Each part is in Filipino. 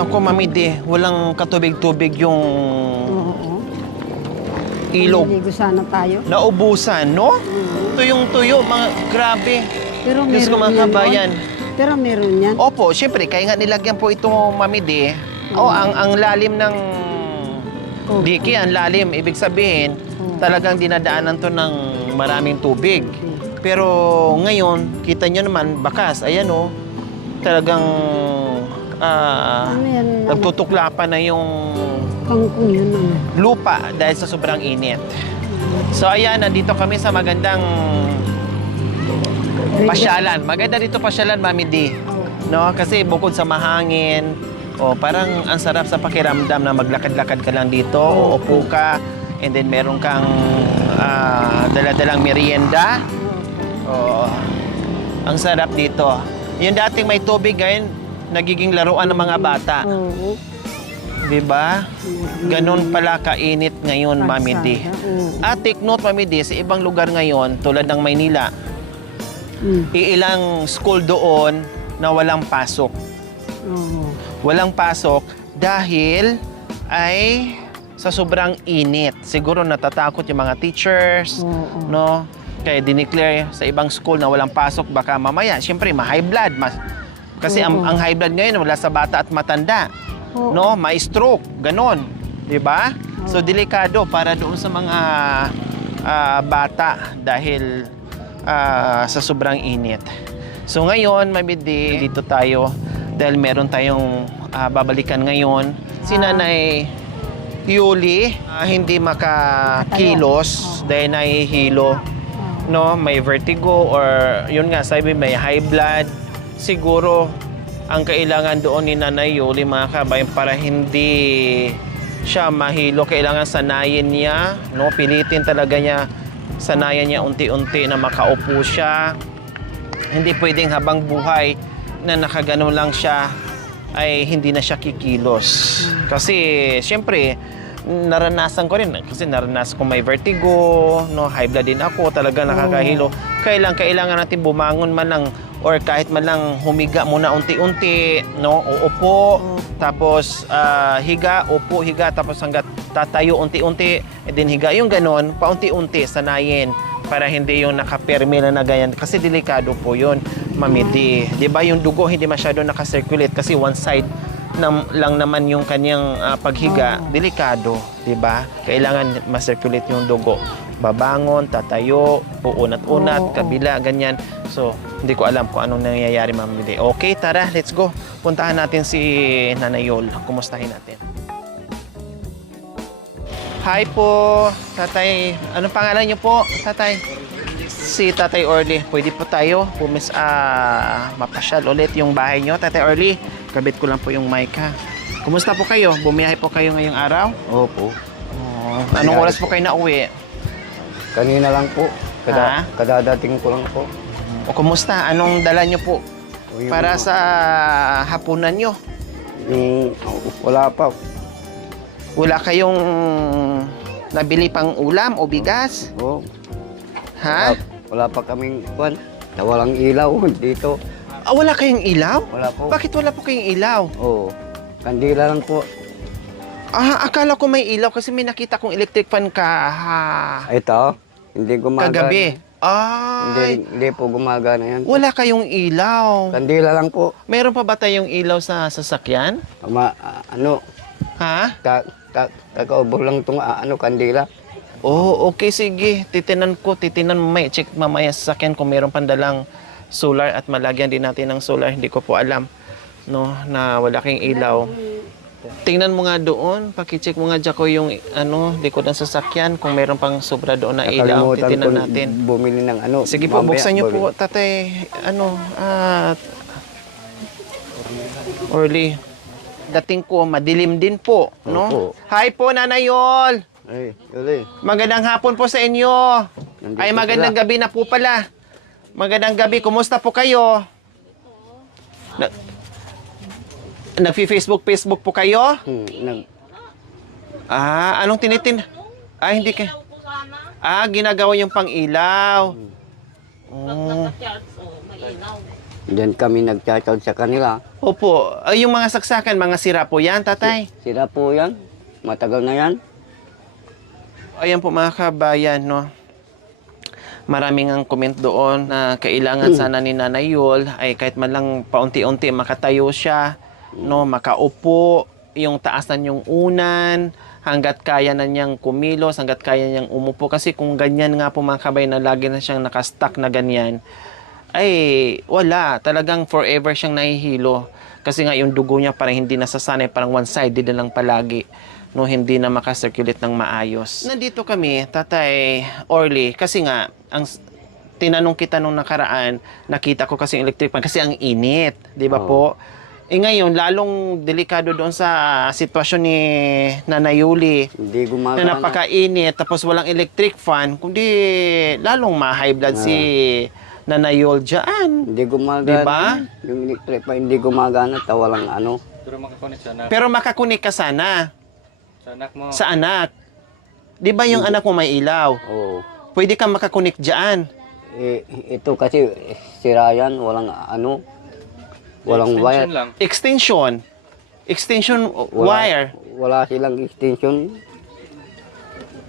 Naku, Mami D, walang katubig-tubig yung Oo. ilog. Maliligo sana tayo. Naubusan, no? Tuyong-tuyo, mga grabe. Pero Diyos ko, meron mga yan. kabayan. Pero meron yan. Opo, syempre, kaya nga nilagyan po ito, Mami D. Ang lalim ng Oo. diki, ang lalim. Ibig sabihin, talagang dinadaanan to ng maraming tubig. Pero ngayon, kita nyo naman, bakas, ayan o, talagang Ano yan? nagtutuklapan na yung Kangkong yun. lupa dahil sa sobrang init. So ayan, nandito kami sa magandang pasyalan. Maganda dito pasyalan, Mami D. No? Kasi bukod sa mahangin, parang ang sarap sa pakiramdam na maglakad-lakad ka lang dito, uupo ka, and then meron kang dala-dalang merienda. Ang sarap dito. Yung dating may tubig, ngayon nagiging laruan ng mga bata. Oo. Diba? Ganun pala kainit ngayon, Mami D. Oo. At take note, Mami D, sa ibang lugar ngayon, tulad ng Maynila, iilang school doon na walang pasok. Oo. Walang pasok dahil ay sa sobrang init. Siguro natatakot yung mga teachers, Oo. no? Kaya dineclare sa ibang school na walang pasok, baka mamaya, siyempre, ma-high blood. Kasi ang high blood ngayon wala sa bata at matanda. Oo. No, may stroke, ganon, 'di ba? So delikado para doon sa mga bata dahil sa sobrang init. So ngayon, Mami D, dito tayo dahil meron tayong babalikan ngayon. Si Nanay Yuli, hindi makakilos dahil nahihilo, no, may vertigo or yun nga, sabi may high blood. Siguro ang kailangan doon ni Nanay Yuli, mga kabayan, para hindi siya mahilo, kailangan sanayin niya, no? Pilitin talaga niya, sanayan niya unti-unti na makaupo siya. Hindi pwedeng habang buhay na nakagano lang siya ay hindi na siya kikilos. Kasi siyempre naranasan ko rin, kasi naranasan ko may vertigo, no, high blood din ako, talaga nakakahilo. Kailangan natin bumangon man lang or kahit man lang humiga muna unti-unti, no, uupo, tapos higa, upo, higa, tapos hanggat tatayo unti-unti, and then higa, yung ganon, paunti-unti, sanayin para hindi yung nakaperme na ganyan. Kasi delikado po yun, Mami D. Diba yung dugo hindi masyado nakasirculate kasi one side lang naman yung kanyang paghiga, delikado, diba? Kailangan ma-circulate yung dugo. Babangon, tatayo, uunat-unat, kabila, ganyan. So, hindi ko alam kung anong nangyayari, Mami D. Okay, tara, let's go. Puntahan natin si Nanay Yol. Kumustahin natin. Hi po, Tatay. Anong pangalan niyo po, Tatay? Si Tatay Orly. Pwede po tayo mapasyal ulit yung bahay niyo, Tatay Orly. Kabit ko lang po yung mic, ha. Kumusta po kayo? Bumiyahe po kayo ngayong araw? Opo. Anong oras po kayo nauwi? Kanina lang po. Ha? Kadadating ko lang po. O kumusta? Anong dala niyo po O, yung para mga- sa hapunan niyo? Yung wala pa. Wala kayong nabili pang ulam o bigas? Oh, Ha? wala pa kaming kwan. Walang ilaw dito. Wala kayong ilaw? Wala po. Bakit wala po kayong ilaw? Oo. Kandila lang po. Akala ko may ilaw kasi may nakita kong electric fan Ito, hindi gumagana. kagabi. Hindi po gumagana yan. Wala kayong ilaw. Kandila lang po. Meron pa ba tayong ilaw sa sasakyan? Ha? Kakaubos lang itong kandila. Okay, sige. Titinan mo, may check mamaya sa sasakyan kung meron pandalang solar at malagyan din natin ng solar. Hindi ko po alam, no, na wala kayong ilaw. Tingnan mo nga doon, pakicheck mo nga dyan ko yung likod ng sasakyan kung meron pang sobra doon na ilaw. Nakalimutan Titinan ko natin. bumili ng Sige po, mamaya, buksan niyo bumili. po, Tatay, Orly. Dating ko, madilim din po, no? Opo. Hi po, Nanay Yol! Ay, Yuli. Magandang hapon po sa inyo. Nandito Ay, magandang gabi na po pala. Magandang gabi. Kumusta po kayo? Nagfi-Facebook po kayo? Anong tinitin? Hindi kayo. Ginagawa yung pang-ilaw. Pag naka-charge, may ilaw. Diyan kami nagchat-chat sa kanila. Opo. Ay, yung mga saksakan, mga sira po yan, tatay. Sira po yan. Matagal na yan. Ayan po mga kabayan, no? Maraming ang comment doon na kailangan sana ni Nanay Yul ay kahit man lang paunti-unti makatayo siya, no? Makaupo, yung taas na yung unan, hanggat kaya na niyang kumilos, hanggat kaya niyang umupo. Kasi kung ganyan nga po mga kabayan na lagi na siyang nakastuck na ganyan, ay wala, talagang forever siyang nahihilo kasi nga yung dugo niya parang hindi nasasanay, parang one-sided na lang palagi, no, hindi na makasirculate ng maayos. Nandito kami, Tatay Orly, kasi nga tinanong kita nung nakaraan, nakita ko kasi yung electric fan kasi ang init, di ba po? Ngayon, lalong delikado doon sa sitwasyon ni Nanay Yuli Hindi na gumagana. napakainit tapos walang electric fan, kundi lalong ma-high blood si Nanay Yul dyan. Hindi gumagana. Diba? Yung electric pa hindi gumagana. Tawalang ano. Pero makakunik sa anak. Pero makakunik ka sana Sa anak mo. sa anak. Di ba yung anak mo may ilaw? Oo. Pwede kang makakunik dyan. Ito kasi sira yan. Walang ano. Walang wire. Extension lang. Extension wire. Wala silang extension.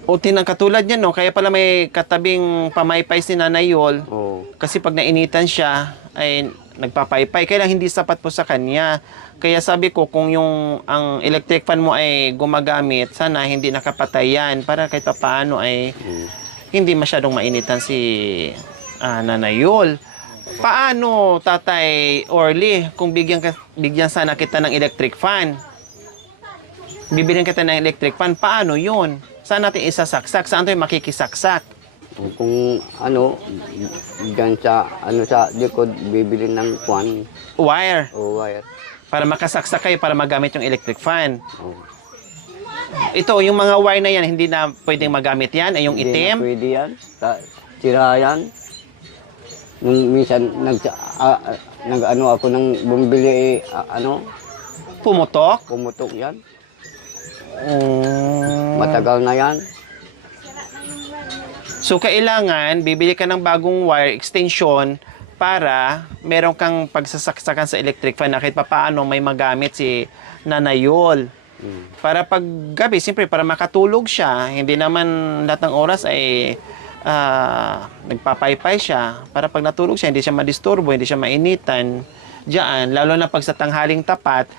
O tinang katulad niyan, no? Kaya pala may katabing pamaypay si Nanay Yul. Oo. Kasi pag nainitan siya, ay nagpapaypay. Kaya lang hindi sapat po sa kanya. Kaya sabi ko, kung yung ang electric fan mo ay gumagamit, sana hindi nakapatay yan para kahit paano ay hindi masyadong mainitan si Nanay Yul. Paano, Tatay Orly, kung bigyan sana kita ng electric fan? Bibilhin kita ng electric fan, paano yun? Saan natin isasaksak? Saan tayo makikisaksak? Kung ano, dyan sa, ano sa likod, bibili ng kwan Wire. o wire. Para makasaksak kayo, para magamit yung electric fan. Oo. Ito, yung mga wire na yan, hindi na pwedeng magamit yan. Ay, yung Hindi na itim. pwede yan. Sira yan. Nung minsan, nag-ano ako nang bumili, ano, Pumutok. pumutok yan. Mm. Matagal na yan. So, kailangan, bibili ka ng bagong wire extension para meron kang pagsasaksakan sa electric fan na kahit papaano may magamit si Nanay Yul. Para pag gabi, siyempre, para makatulog siya, hindi naman lahat ng oras ay nagpapaypay siya. Para pag natulog siya, hindi siya madisturbo, hindi siya mainitan. Diyan, lalo na pag sa tanghaling tapat,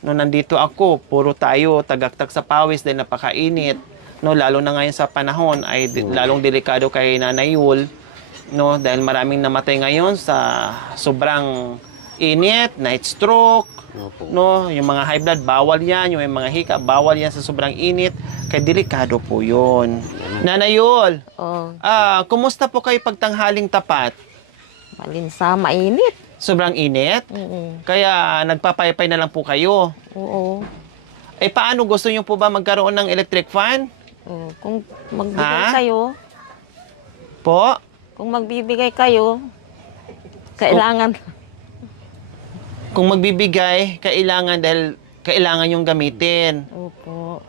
no, nandito ako, puro tayo tagaktak sa pawis dahil napakainit. No, lalo na ngayon sa panahon ay lalong delikado kay Nanay Yul, no, dahil maraming namatay ngayon sa sobrang init, night stroke, Opo. no, yung mga high blood bawal yan, yung mga hika bawal yan sa sobrang init, kaya delikado po 'yun. Nanay Yul, Oh, kumusta po kayo pagtanghaling tapat? malinsa, mainit. Sobrang init? Oo. Kaya nagpapaypay na lang po kayo. Oo. Eh paano, gusto niyo po ba magkaroon ng electric fan? Oo. Kung magbigay Ha? kayo, Po? kung magbibigay kayo, kailangan. Kung magbibigay, kailangan dahil kailangan yung gamitin. Opo.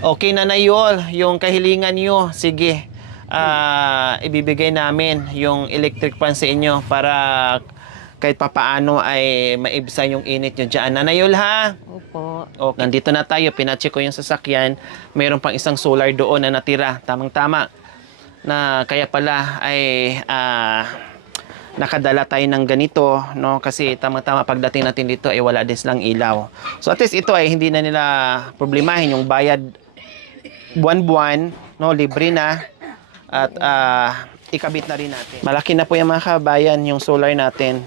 Okay, Nanay Yul, yung kahilingan nyo, sige, ibibigay namin yung electric fan sa inyo para kahit papaano ay maibsa yung init nyo dyan. Nanay Yul, ha? Opo. O, nandito na tayo, pinacheck ko yung sasakyan, mayroon pang isang solar doon na natira, tamang-tama, na kaya pala ay nakadala tayo ng ganito, no? Kasi tama-tama pagdating natin dito ay wala din silang ilaw. So at least ito ay hindi na nila problemahin yung bayad buwan-buwan, no? Libre na at ikabit na rin natin. Malaki na po yung mga kabayan, yung solar natin.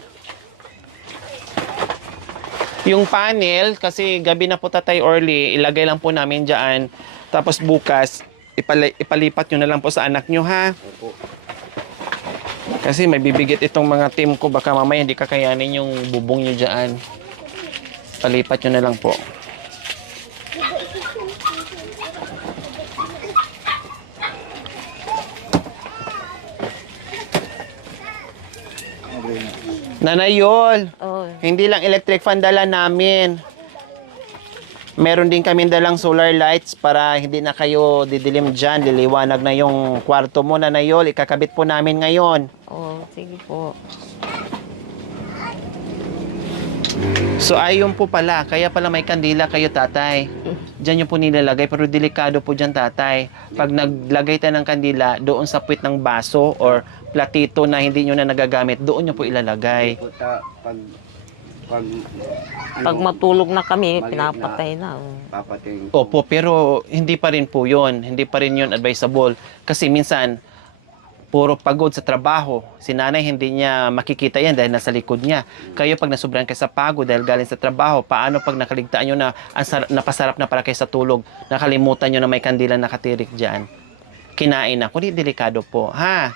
Yung panel, kasi gabi na po Tatay Orly, ilagay lang po namin dyan. Tapos bukas, ipalipat nyo na lang po sa anak nyo, ha? Kasi may bibigit itong mga team ko, baka mamaya hindi kakayanin yung bubong nyo dyan. Palipat nyo na lang po. Nanay Yul, Oh, hindi lang electric fan dala namin. Meron din kami dalang solar lights para hindi na kayo didilim dyan, liliwanag na yung kwarto mo, Nanay Yul. Ikakabit po namin ngayon. oh, sige po. So ayun po pala, kaya pala may kandila kayo tatay. Diyan yung po nilalagay, pero delikado po dyan tatay. Pag naglagay tayo ng kandila doon sa puwit ng baso or platito na hindi nyo na nagagamit, doon nyo po ilalagay. Pag matulog na kami, Maliit pinapatay na. Papatayin. Opo, pero hindi pa rin po yun. Hindi pa rin yun advisable. Kasi minsan, puro pagod sa trabaho. Si nanay hindi niya makikita yan dahil nasa likod niya. Kayo pag nasobrahan kayo sa pagod dahil galing sa trabaho, paano pag nakaligtaan nyo na napasarap na para kayo sa tulog, nakalimutan nyo na may kandila nakatirik dyan? Kinain na. Kundi delikado po. Ha?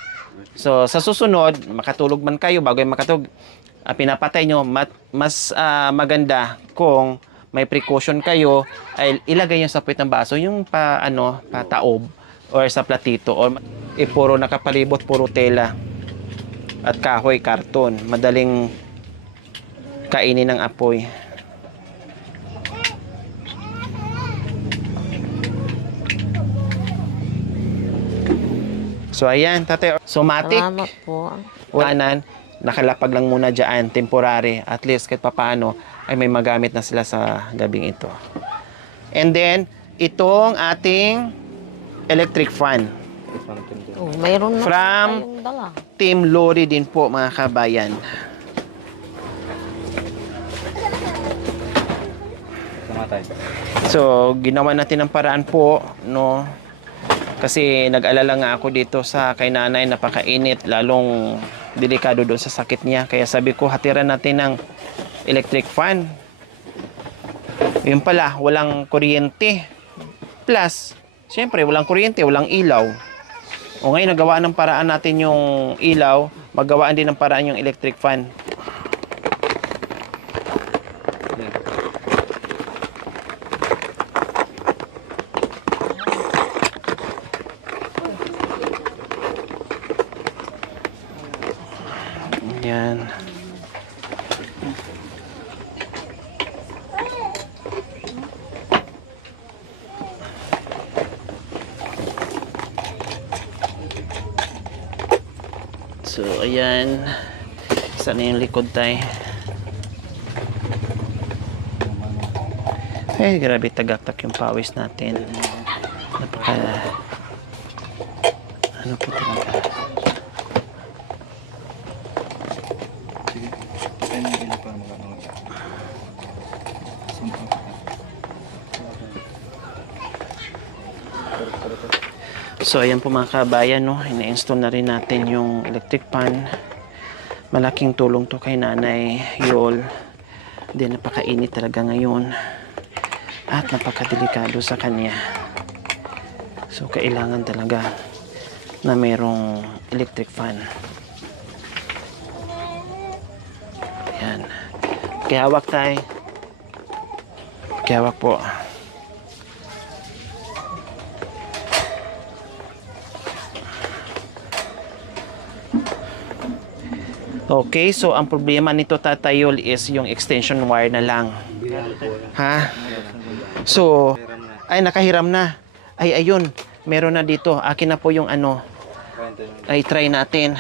So, sa susunod, makatulog man kayo, bago yung makatulog, pinapatay nyo, mas maganda kung may precaution kayo, ay ilagay nyo sa puwit ng baso, yung pataob, or sa platito, or puro nakapalibot, puro tela at kahoy, karton. Madaling kainin ng apoy. So ayan, tatay, somatic. Salamat po. Wanan, nakalapag lang muna dyan, temporary. At least kahit papaano ay may magamit na sila sa gabing ito. And then, itong ating electric fan. Oh, mayroon na From tayong dala. Team Lori din po mga kabayan. Tumatay. So, ginawa natin ang paraan po, no? Kasi nag-alala nga ako dito sa kay nanay, napakainit, lalong delikado doon sa sakit niya. Kaya sabi ko, hatiran natin ng electric fan. Yun pala, walang kuryente. Plus, siyempre, walang kuryente, walang ilaw. O ngayon, nagawa ng paraan natin yung ilaw, maggawaan din ng paraan yung electric fan. Yan. So, ayan. Saan yung likod tayo? Eh, grabe tagaktak yung pawis natin. Napaka... Ano po talaga? So ayan po mga kabayan, no, ina-install na rin natin yung electric fan. Malaking tulong to kay Nanay Yol. Then napakainit talaga ngayon at napakadelikado sa kanya. So kailangan talaga na mayroong electric fan. Ayan. Kihawak tayo. Kihawak po. Okay, so ang problema nito tatayol is yung extension wire na lang. Ha? So, ay nakahiram na. Ay ayun, meron na dito. Akin na po yung ano. Ay try natin.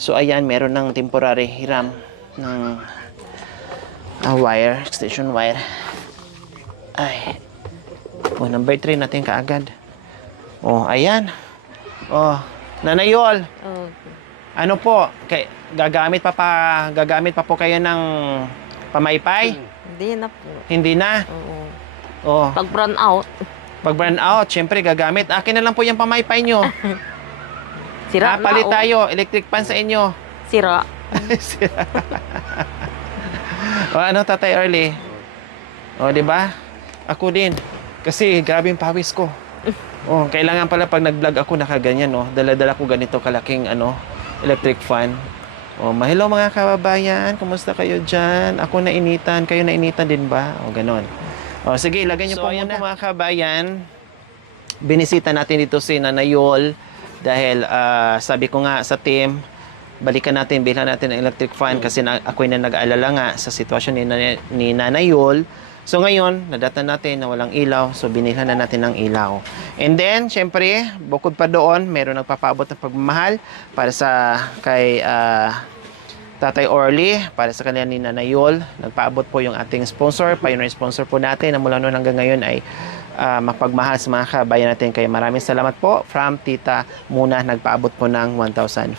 So ayan, meron ng temporary hiram ng wire, extension wire. Ay. Oh, number 3 natin kaagad. Oh, ayan. Oh, Nanayol. Oh, Ano po? Gagamit pa po kayo ng pamaypay? hindi na po. Hindi na. Oo. Oh, Pag brown out, pag burn out, syempre gagamit. Akin na lang po yung pamaypay nyo. sira na. Palit Oh. tayo, electric fan sa inyo. Sira. O ano, Tatay Early? O, di ba? Ako din. Kasi grabe yung pawis ko. Oh, kailangan pala pag nag-vlog ako nakaganyan, no. Dala-dala ko ganito kalaking electric fan. Oh, hello mga kababayan, kumusta kayo diyan? Ako nainitan, kayo nainitan din ba? O ganon. O sige, ilagay niyo po muna mga kababayan. Binisita natin dito si Nanayol dahil sabi ko nga sa team, balikan natin, bilhan natin ang electric fan kasi ako'y na nag-aalala nga sa sitwasyon ni Nanayol. So ngayon, nadatan natin na walang ilaw, so binilhan na natin ng ilaw. And then, syempre, bukod pa doon, meron nagpapaabot ng pagmamahal para sa kay Tatay Orly, para sa kanila ni Nanay Yol. Nagpaabot po yung ating sponsor, pioneer sponsor po natin na mula noon hanggang ngayon ay mapagmahal sa mga kabayan natin. Kaya maraming salamat po. From Tita Muna, nagpaabot po ng 1,500.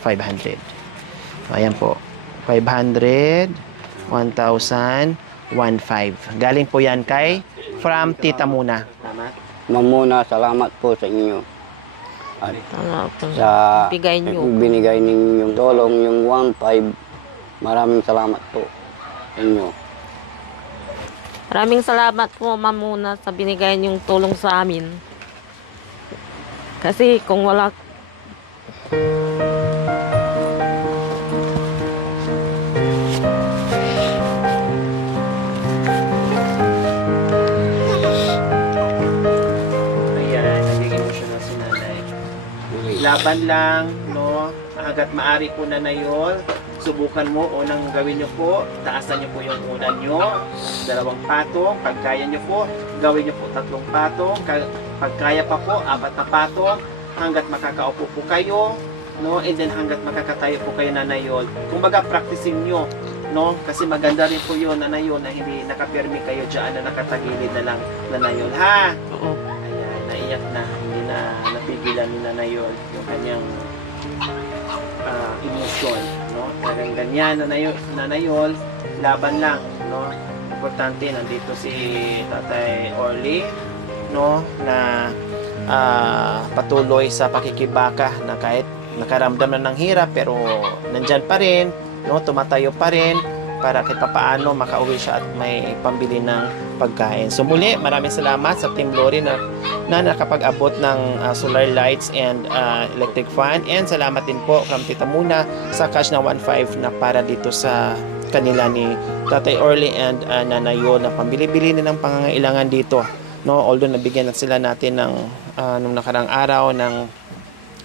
Ayan po. 500, 1,000, 1,500. Galing po yan kay From Tita Muna. Tama? Ma'am Muna, salamat po sa inyo. At Ano po. sa Bigay niyo. binigay ninyong tulong, yung 1,500. Maraming salamat po sa inyo. Maraming salamat po, Ma'am Muna, sa binigay niyong tulong sa amin. Kasi kung wala... Ayan, naging emotional si Nanay. Laban lang, no? Hanggat maari po, Nanay Yol. Subukan mo, unang gawin nyo po, taasan nyo po yung unan nyo, 2 patong, pag kaya nyo po, gawin nyo po 3 patong, pag kaya pa po, 4 na patong, hanggat makakaupo po kayo, no? And then hanggat makakatayo po kayo, Nanay Yol. Kumbaga, practicing nyo, no? Kasi maganda rin po yun, Nanay Yol, na hindi nakapirmi kayo dyan, na nakatagilid na lang, Nanay Yol, ha? Oo. Ayan, naiyak na, hindi na napigilan ni Nanay Yol yung kanyang emosyon, no? Parang ganyan, Nanay Yol, laban lang, no? Importante, nandito si Tatay Orly, no? Na patuloy sa pakikibaka na kahit nakaramdam na ng hirap, pero nandyan pa rin, no? Tumatayo pa rin para kahit papaano makauwi siya at may pambili ng pagkain. So muli, maraming salamat sa Team Glory na nakapag-abot ng solar lights and electric fan, and salamat din po from Tita Muna sa cash na 1,500 na para dito sa kanila ni Tatay Orly and Nanay Yol na pambili-bili ng pangangailangan dito, no? Although nabigyan na sila natin ng nung nakarang araw ng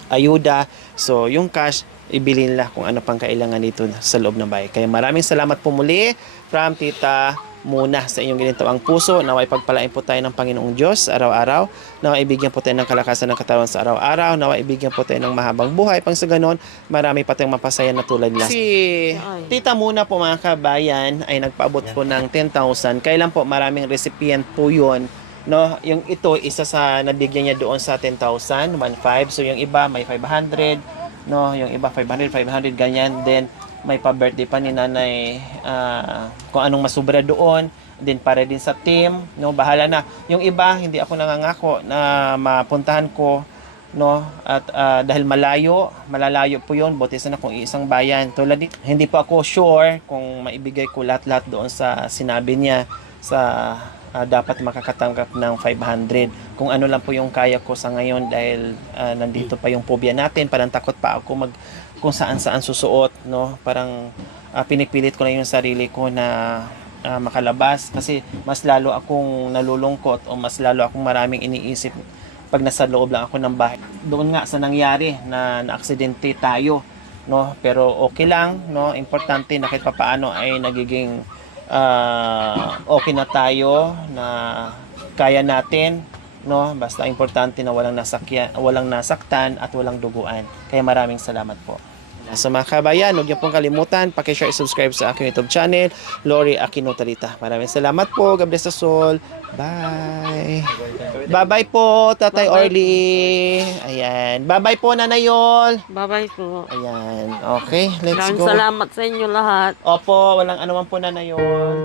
ayuda, so yung cash ibili nila kung ano pang kailangan dito sa loob ng bahay. Kaya maraming salamat po muli from Tita Muna sa inyong ginitawang puso. Naway pagpalain po tayo ng Panginoong Diyos araw-araw. Naway ibigyan po tayo ng kalakasan ng katawan sa araw-araw. Naway ibigyan po tayo ng mahabang buhay. Pang sa ganon, marami pa tayong mapasaya na tulad nila. Si Tita Muna po, mga kabayan, ay nagpaabot po ng 10,000. Kailan po maraming recipient po yun, no? Yung ito, isa sa nabigyan niya doon sa 10,000, 1,500. So yung iba may 500, no? Yung iba 500, ganyan. Then may pa-birthday pa ni Nanay, kung anong masubra doon. Then para din sa team, no? Bahala na. Yung iba, hindi ako nangangako na mapuntahan ko, no? At dahil malalayo po yun, buti sana kung isang bayan. Tulad dito, hindi pa ako sure kung maibigay ko lahat-lahat doon sa sinabi niya sa dapat makakatanggap ng 500. Kung ano lang po yung kaya ko sa ngayon dahil nandito pa yung phobia natin. Parang takot pa ako kung saan-saan susuot, no? Parang pinipilit ko na yung sarili ko na makalabas kasi mas lalo akong nalulungkot o mas lalo akong maraming iniisip pag nasa loob lang ako ng bahay. Doon nga sa nangyari na aksidente tayo, no? Pero okay lang, no? Importante na kahit papaano ay nagiging okay na tayo, na kaya natin, no? Basta importante na walang nasaktan at walang duguan. Kaya maraming salamat po. Sa mga kabayan, huwag niyo pong kalimutan, paki-share, subscribe sa aking YouTube channel, Lori Aquino Talita. Maraming salamat po. God bless us all. Bye. Bye-bye po, Tatay Orly. Ayan. Bye-bye po, Nanay Yol. Bye-bye po. Ayan. Okay, let's Maraming go. salamat sa inyo lahat. Opo, walang anuman po, Nanay Yol.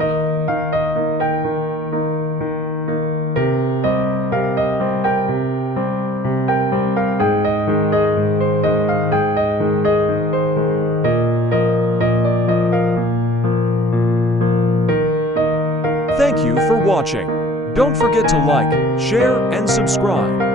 Thank you for watching. Don't forget to like, share, and subscribe.